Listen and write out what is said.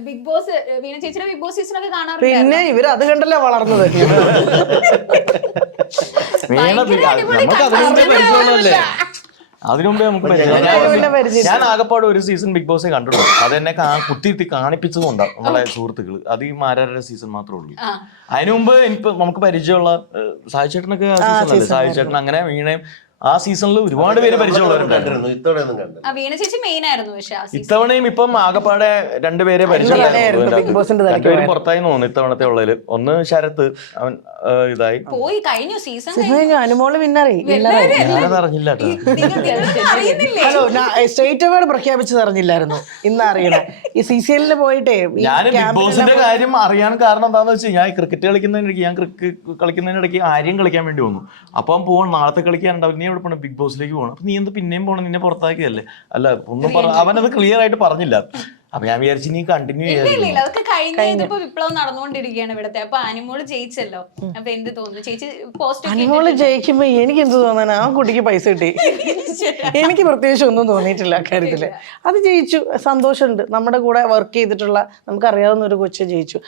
Big boss വീണ ചേച്ചിയുടെ big boss season ഒക്കെ കാണാറുണ്ട്. പിന്നെ ഇവര് അത് കണ്ടല്ലേ വളർന്നത്. നമുക്ക് അതിനുമുമ്പേ പരിചയമുള്ളതല്ലേ, അതിനുമുമ്പേ നമുക്ക് പരിചയം. ഞാൻ ആകപ്പാട് ഒരു സീസൺ ബിഗ് ബോസേ കണ്ടുള്ളൂ. അതെന്നെ കുത്തിയിട്ട് കാണിപ്പിച്ചതുകൊണ്ടാണ് നമ്മളെ സുഹൃത്തുക്കള്. അത് ഈ മാരാരുടെ സീസൺ മാത്രമേ ഉള്ളൂ. അതിനു മുമ്പ് എനിക്ക് നമുക്ക് പരിചയമുള്ള സായി ചേട്ടനൊക്കെ സീസണല്ലേ, സായി ചേട്ടൻ അങ്ങനെ വീണയും ആ സീസണിൽ ഒരുപാട് പേര് പരിചയമുള്ളവരുണ്ടായിരുന്നു. വീണ ചേച്ചി മെയിൻ ആയിരുന്നു. പക്ഷെ ഇത്തവണയും ഇപ്പം ആകപ്പാടെ രണ്ടുപേരെ പരിചയമുള്ളവരും പുറത്തായി തോന്നുന്നു ഇത്തവണത്തെ ഉള്ളതില്. ഒന്ന് ശരത്ത്, അവൻ ഇതായി പോയി കഴിഞ്ഞു സീസൺ. അനുമോള് വിന്നറി. ഞാനത് അറിഞ്ഞില്ല ഹലോ, സ്റ്റേറ്റ് അവാർഡ് പ്രഖ്യാപിച്ചത് അറിഞ്ഞില്ലായിരുന്നു, ഇന്ന് അറിയണേ. ഈ CCL പോയിട്ടേ ഞാൻ ബിഗ് ബോസിന്റെ കാര്യം അറിയാൻ കാരണം എന്താണെന്ന് വെച്ചാൽ ഞാൻ ക്രിക്കറ്റ് കളിക്കുന്നതിനിടയ്ക്ക് ഞാൻ കളിക്കുന്നതിനിടയ്ക്ക് ആര്യം കളിക്കാൻ വേണ്ടി വന്നു. അപ്പം പോകണം, നാളത്തെ കളിക്കാനുണ്ടാവും, നീ എവിടെ പോകണം, ബിഗ് ബോസിലേക്ക് പോകണം. അപ്പൊ നീ എന്ത് പിന്നെയും പോകണം, നിന്നെ പുറത്താക്കിയല്ലേ? അല്ല ഒന്നും അവനത് ക്ലിയർ ആയിട്ട് പറഞ്ഞില്ല. അപ്പൊ ഞാൻ വിചാരിച്ചു നീ കണ്ടിന്യൂ ചെയ്യാം. അതൊക്കെ കഴിഞ്ഞിപ്പോ വിപ്ലവം നടന്നുകൊണ്ടിരിക്കുകയാണ് ഇവിടത്തെ. അപ്പൊ അനുമോള് ജയിച്ചല്ലോ. അപ്പൊ എന്ത് തോന്നുന്നു ചേച്ചി? അനുമോള് ജയിക്കുമ്പോ എനിക്ക് എന്ത് തോന്നാനാ? ആ കുട്ടിക്ക് പൈസ കിട്ടി. എനിക്ക് പ്രത്യേകിച്ച് ഒന്നും തോന്നിയിട്ടില്ല അക്കാര്യത്തില്. അത് ജയിച്ചു, സന്തോഷമുണ്ട്. നമ്മുടെ കൂടെ വർക്ക് ചെയ്തിട്ടുള്ള നമുക്കറിയാവുന്ന ഒരു കൊച്ചു ജയിച്ചു.